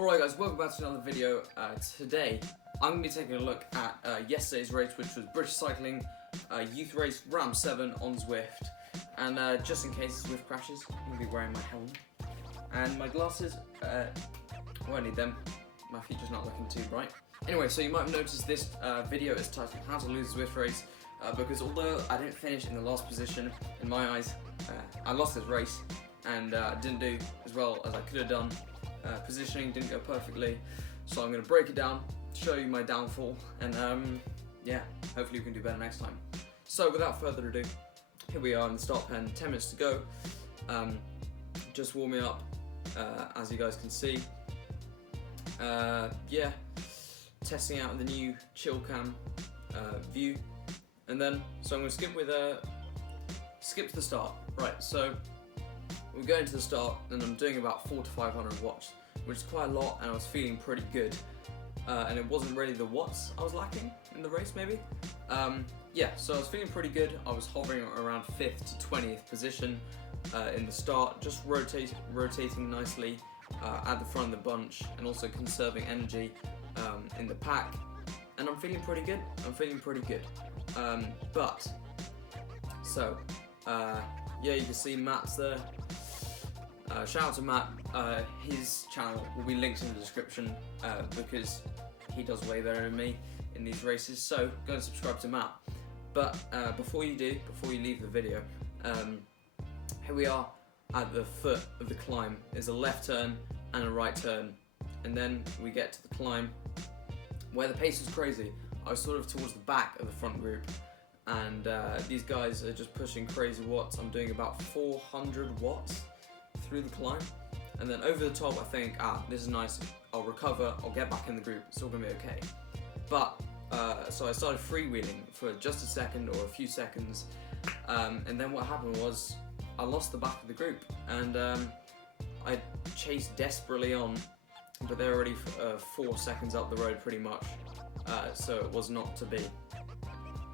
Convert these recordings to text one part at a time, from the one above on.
Alright guys, welcome back to another video. Today I'm going to be taking a look at yesterday's race, which was British Cycling Youth Race Round 7 on Zwift. And just in case Zwift crashes, I'm going to be wearing my helmet. And my glasses, won't need them. My future's not looking too bright. Anyway, so you might have noticed this video is titled How to Lose a Zwift Race, because although I didn't finish in the last position, in my eyes, I lost this race and didn't do as well as I could have done. Positioning didn't go perfectly, so I'm going to break it down, show you my downfall, and yeah, hopefully you can do better next time. So without further ado, here we are in the start pen, 10 minutes to go. Just warming up, as you guys can see. Yeah, testing out the new chill cam view, and then so I'm going to skip to the start. Right, so we're going to the start, and I'm doing about 400 to 500 watts, which is quite a lot, and I was feeling pretty good. And it wasn't really the watts I was lacking in the race, maybe. Yeah, so I was feeling pretty good. I was hovering around 5th to 20th position in the start, just rotating nicely at the front of the bunch, and also conserving energy in the pack. And I'm feeling pretty good. Yeah, you can see Matt's there. Shout out to Matt. His channel will be linked in the description because he does way better than me in these races. So go and subscribe to Matt. But before you leave the video, here we are at the foot of the climb. There's a left turn and a right turn, and then we get to the climb where the pace was crazy. I was sort of towards the back of the front group, and these guys are just pushing crazy watts. I'm doing about 400 watts through the climb, and then over the top I think, this is nice, I'll recover, I'll get back in the group, it's all gonna be okay. But so I started freewheeling for just a second or a few seconds, and then what happened was I lost the back of the group, and I chased desperately on, but they're already 4 seconds up the road pretty much, so it was not to be,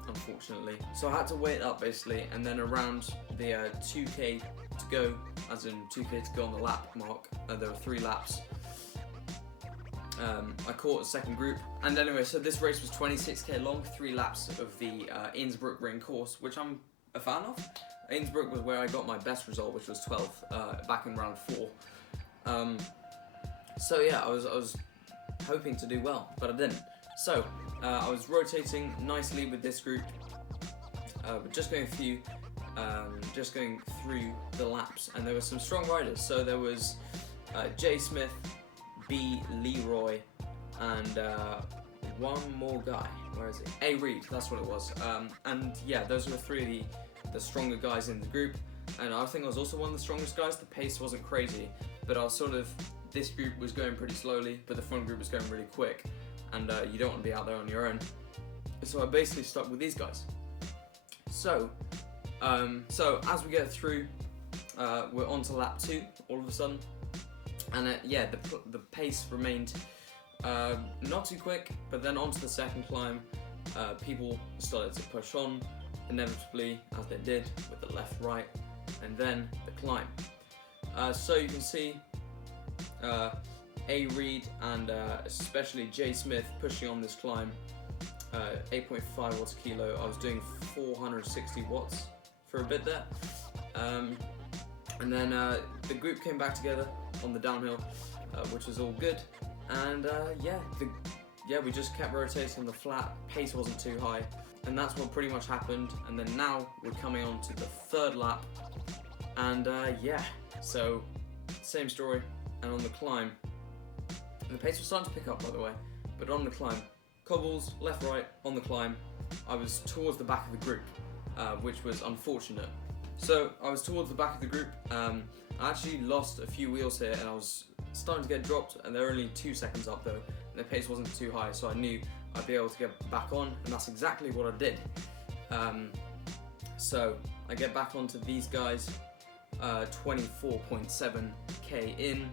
unfortunately. So I had to wait up basically, and then around the 2k to go, as in 2k to go on the lap mark, there were 3 laps. I caught a second group, and anyway, so this race was 26k long, 3 laps of the Innsbruckring course, which I'm a fan of. Innsbruck was where I got my best result, which was 12th, back in round 4. So yeah, I was hoping to do well, but I didn't. So I was rotating nicely with this group, but just going through the laps, and there were some strong riders. So there was J Smith, B Leroy, and one more guy. Where is he? A Reed. That's what it was. And yeah, those were 3 of the stronger guys in the group. And I think I was also one of the strongest guys. The pace wasn't crazy, but I was this group was going pretty slowly, but the front group was going really quick. And you don't want to be out there on your own. So I basically stuck with these guys. So as we get through, we're on to lap 2 all of a sudden, and yeah, the pace remained not too quick, but then onto the second climb, people started to push on, inevitably, as they did, with the left, right, and then the climb. So you can see A Reed and especially J Smith pushing on this climb, 8.5 watts a kilo. I was doing 460 watts for a bit there, and then the group came back together on the downhill, which was all good, and yeah, we just kept rotating on the flat. Pace wasn't too high, and that's what pretty much happened. And then now we're coming on to the 3rd lap, and yeah, so same story. And on the climb, the pace was starting to pick up, by the way, but on the climb, cobbles, left, right, on the climb, I was towards the back of the group, which was unfortunate. So I was towards the back of the group, I actually lost a few wheels here, and I was starting to get dropped, and they're only 2 seconds up though, and the pace wasn't too high, so I knew I'd be able to get back on, and that's exactly what I did. So I get back onto these guys, 24.7k in,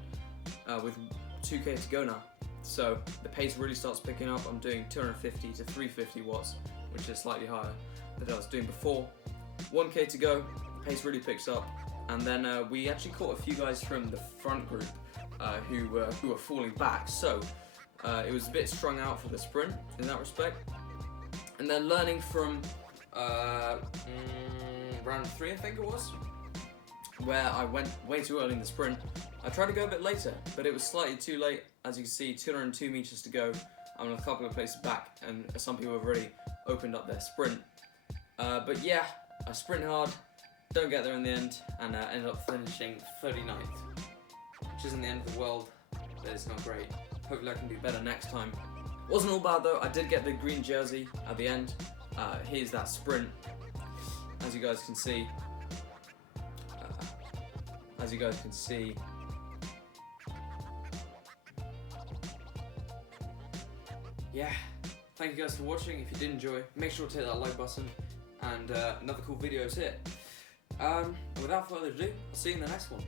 with 2k to go now. So the pace really starts picking up. I'm doing 250 to 350 watts, which is slightly higher than I was doing before. 1k to go, the pace really picks up, and then we actually caught a few guys from the front group who were falling back. So it was a bit strung out for the sprint in that respect. And then learning from round 3, I think it was, where I went way too early in the sprint. I tried to go a bit later, but it was slightly too late. As you can see, 202 meters to go. I'm a couple of places back, and some people have already opened up their sprint. But yeah, I sprint hard, don't get there in the end, and ended up finishing 39th, which isn't the end of the world, but it's not great. Hopefully I can do better next time. Wasn't all bad though. I did get the green jersey at the end. Here's that sprint, as you guys can see. Yeah, thank you guys for watching. If you did enjoy, make sure to hit that like button, and another cool video is here. Without further ado, I'll see you in the next one.